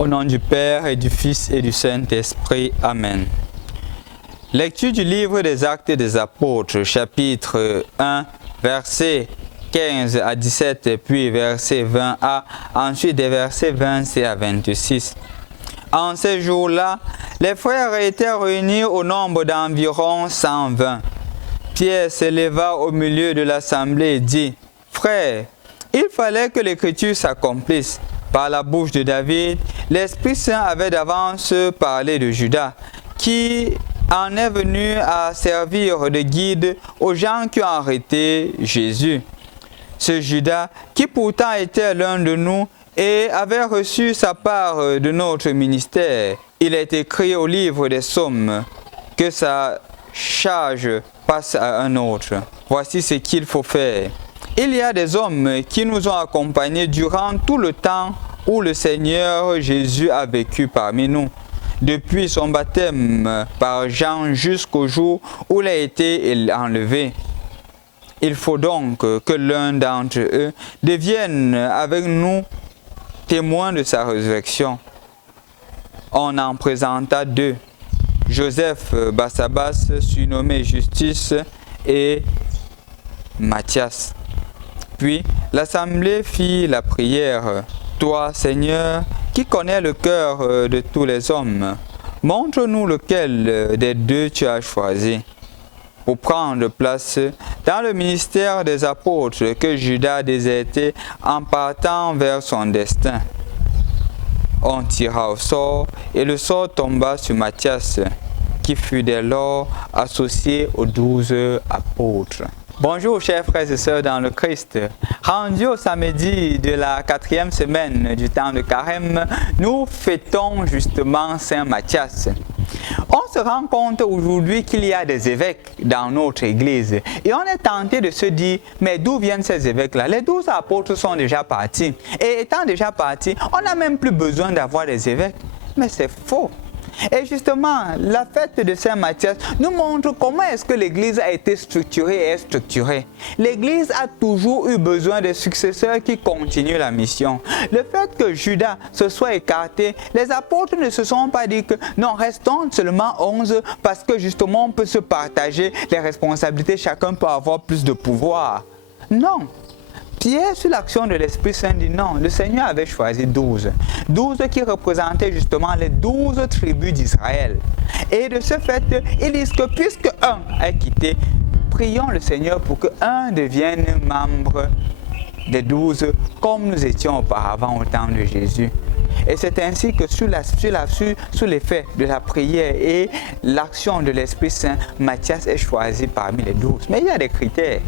Au nom du Père et du Fils et du Saint-Esprit. Amen. Lecture du livre des Actes des Apôtres, chapitre 1, versets 15 à 17, puis verset 20a, ensuite des versets 26 à 26. En ces jours-là, les frères étaient réunis au nombre d'environ 120. Pierre s'éleva au milieu de l'assemblée et dit, « Frères, il fallait que l'Écriture s'accomplisse. Par la bouche de David, l'Esprit Saint avait d'avance parlé de Judas, qui en est venu à servir de guide aux gens qui ont arrêté Jésus. Ce Judas, qui pourtant était l'un de nous et avait reçu sa part de notre ministère, il est écrit au livre des Psaumes que sa charge passe à un autre. Voici ce qu'il faut faire. Il y a des hommes qui nous ont accompagnés durant tout le temps où le Seigneur Jésus a vécu parmi nous, depuis son baptême par Jean jusqu'au jour où il a été enlevé. Il faut donc que l'un d'entre eux devienne avec nous témoin de sa résurrection. On en présenta deux, Joseph Barsabas, surnommé Justice, et Matthias. Puis l'assemblée fit la prière. Toi, Seigneur, qui connais le cœur de tous les hommes, montre-nous lequel des deux tu as choisi pour prendre place dans le ministère des apôtres que Judas a déserté en partant vers son destin. On tira au sort et le sort tomba sur Matthias, qui fut dès lors associé aux 12 apôtres. Bonjour chers frères et sœurs dans le Christ. Rendu au samedi de la 4e semaine du temps de Carême, nous fêtons justement Saint Matthias. On se rend compte aujourd'hui qu'il y a des évêques dans notre Église et on est tenté de se dire, mais d'où viennent ces évêques-là? Les 12 apôtres sont déjà partis et étant déjà partis, on n'a même plus besoin d'avoir des évêques. Mais c'est faux. Et justement, la fête de Saint Matthias nous montre comment est-ce que l'Église a été structurée et est structurée. L'Église a toujours eu besoin de successeurs qui continuent la mission. Le fait que Judas se soit écarté, les apôtres ne se sont pas dit que non, restons seulement 11 parce que justement on peut se partager les responsabilités, chacun peut avoir plus de pouvoir. Non. Pierre, sur l'action de l'Esprit Saint, dit non, le Seigneur avait choisi 12. 12 qui représentaient justement les 12 tribus d'Israël. Et de ce fait, ils disent que puisque un est quitté, prions le Seigneur pour que un devienne membre des 12 comme nous étions auparavant au temps de Jésus. Et c'est ainsi que sous l'effet de la prière et l'action de l'Esprit Saint, Matthias est choisi parmi les 12. Mais il y a des critères.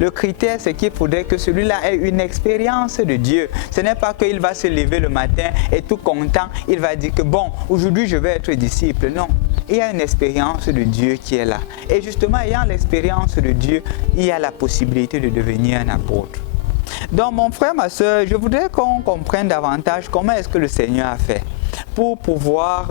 Le critère, c'est qu'il faudrait que celui-là ait une expérience de Dieu. Ce n'est pas qu'il va se lever le matin et tout content, il va dire que bon, aujourd'hui je vais être disciple. Non, il y a une expérience de Dieu qui est là. Et justement, ayant l'expérience de Dieu, il y a la possibilité de devenir un apôtre. Donc mon frère, ma soeur, je voudrais qu'on comprenne davantage comment est-ce que le Seigneur a fait pour pouvoir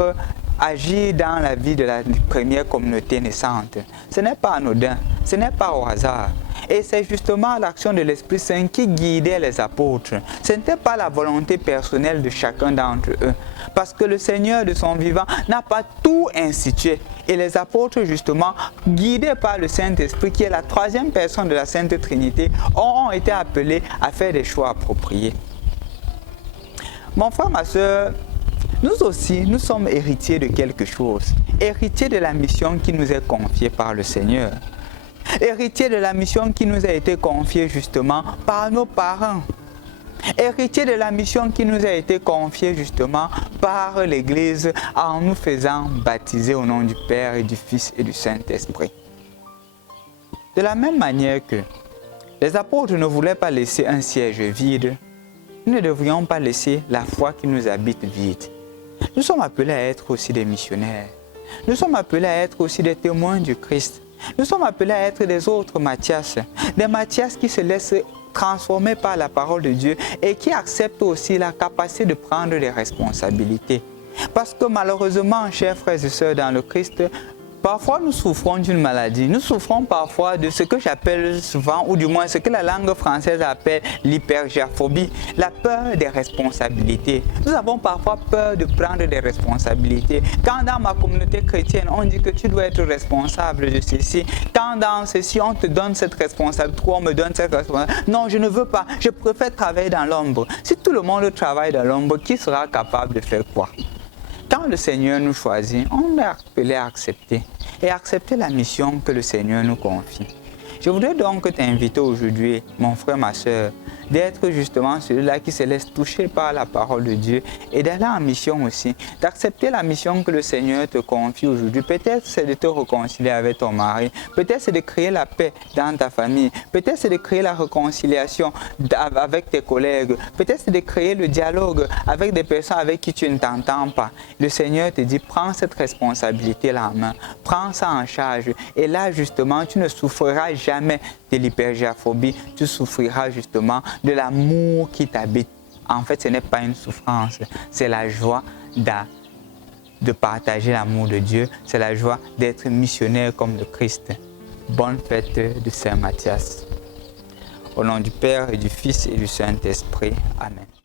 agir dans la vie de la première communauté naissante. Ce n'est pas anodin, ce n'est pas au hasard. Et c'est justement l'action de l'Esprit Saint qui guidait les apôtres. Ce n'était pas la volonté personnelle de chacun d'entre eux. Parce que le Seigneur de son vivant n'a pas tout institué. Et les apôtres, justement, guidés par le Saint-Esprit, qui est la troisième personne de la Sainte Trinité, ont été appelés à faire des choix appropriés. Mon frère, ma soeur, nous aussi, nous sommes héritiers de quelque chose. Héritiers de la mission qui nous est confiée par le Seigneur. Héritier de la mission qui nous a été confiée justement par nos parents. Héritier de la mission qui nous a été confiée justement par l'Église en nous faisant baptiser au nom du Père et du Fils et du Saint-Esprit. De la même manière que les apôtres ne voulaient pas laisser un siège vide, nous ne devrions pas laisser la foi qui nous habite vide. Nous sommes appelés à être aussi des missionnaires. Nous sommes appelés à être aussi des témoins du Christ. Nous sommes appelés à être des autres Matthias, des Matthias qui se laissent transformer par la parole de Dieu et qui acceptent aussi la capacité de prendre des responsabilités. Parce que malheureusement, chers frères et sœurs dans le Christ, Parfois, nous souffrons d'une maladie. Nous souffrons parfois de ce que j'appelle souvent, ou du moins ce que la langue française appelle l'hypergerphobie, la peur des responsabilités. Nous avons parfois peur de prendre des responsabilités. Quand dans ma communauté chrétienne, on dit que tu dois être responsable de ceci, quand dans ceci, on te donne cette responsabilité, on me donne cette responsabilité. Non, je ne veux pas. Je préfère travailler dans l'ombre. Si tout le monde travaille dans l'ombre, qui sera capable de faire quoi? Quand le Seigneur nous choisit, on est appelé à accepter et accepter la mission que le Seigneur nous confie. Je voudrais donc t'inviter aujourd'hui, mon frère, ma soeur, d'être justement celui-là qui se laisse toucher par la parole de Dieu et d'aller en mission aussi, d'accepter la mission que le Seigneur te confie aujourd'hui. Peut-être c'est de te réconcilier avec ton mari, peut-être c'est de créer la paix dans ta famille, peut-être c'est de créer la réconciliation avec tes collègues, peut-être c'est de créer le dialogue avec des personnes avec qui tu ne t'entends pas. Le Seigneur te dit, prends cette responsabilité-là en main, prends ça en charge et là justement tu ne souffriras jamais de l'hypergerphobie, tu souffriras justement de l'amour qui t'habite. En fait, ce n'est pas une souffrance, c'est la joie de partager l'amour de Dieu, c'est la joie d'être missionnaire comme le Christ. Bonne fête de Saint Matthias. Au nom du Père et du Fils et du Saint-Esprit. Amen.